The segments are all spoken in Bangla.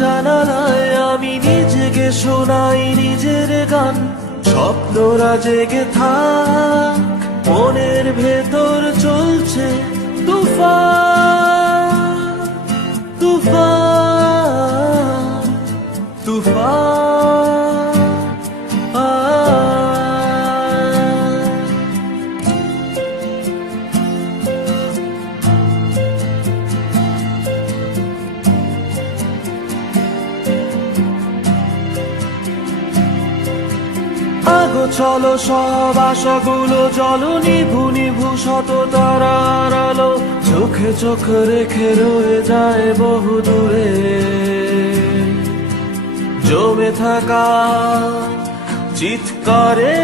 জানালায় আমি নিজেকে শোনাই নিজের গান। স্বপ্নরা জেগে থাক, মনের ভেতর চলছে তুফান, তুফান, তুফান। আগো চলো সব আশাগুলো জলো, নিভু নিভু শত তারার আলো চোখে চোখ রেখে রয়ে যায় বহু দূরে জমে থাকা চিৎকারে।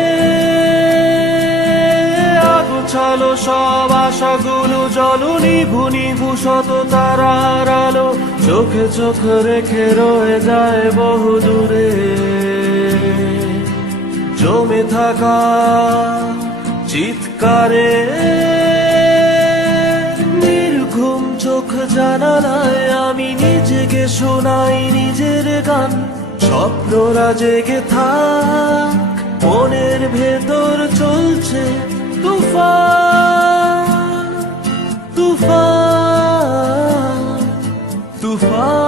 আগো চলো সব আশাগুলো জলো, নিভু নিভু শত তারার আলো চোখে চোখ রেখে রয়ে যায় বহু দূরে জমে থাকা চিৎকারে। নির্ঘুম চোখ জানালায় আমি নিজেকে শোনাই নিজের গান। স্বপ্নরা জেগে থাক, মনের ভেতর চলছে তুফান, তুফান, তুফান।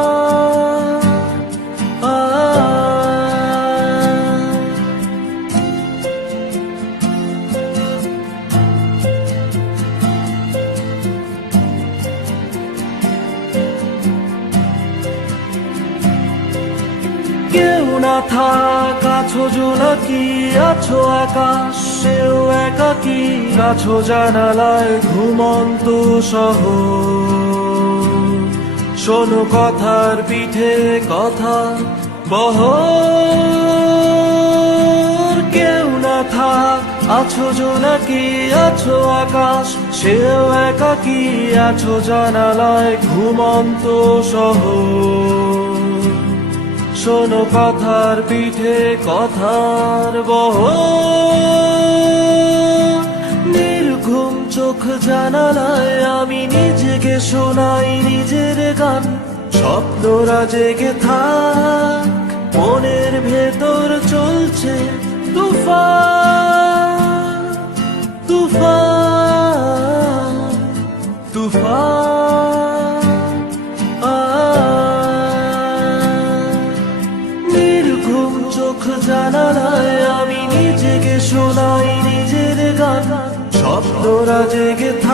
কেউ না থাক, আছো জোনাকি, আছো আকাশ সেও একাকি, আছো জানালায় ঘুমন্ত শহর। শোনো কথার পিঠে কথা বহর। কেউ না থাক, আছো জোনাকি, আছো আকাশ সেও একাকি, আছো জানালায় ঘুমন্ত শহর। শোনো কথার পিঠে কথার বহর। নির্ঘুম চোখ জানালায় আমি নিজেকে শোনাই নিজের গান। স্বপ্নরা জেগে থাক, মনের ভেতর চলছে তুফান, তুফান, তুফান। নির্ঘুম চোখ জানালায় আমি নিজেকে শোনাই নিজের গান। স্বপ্নরা জেগে থাক,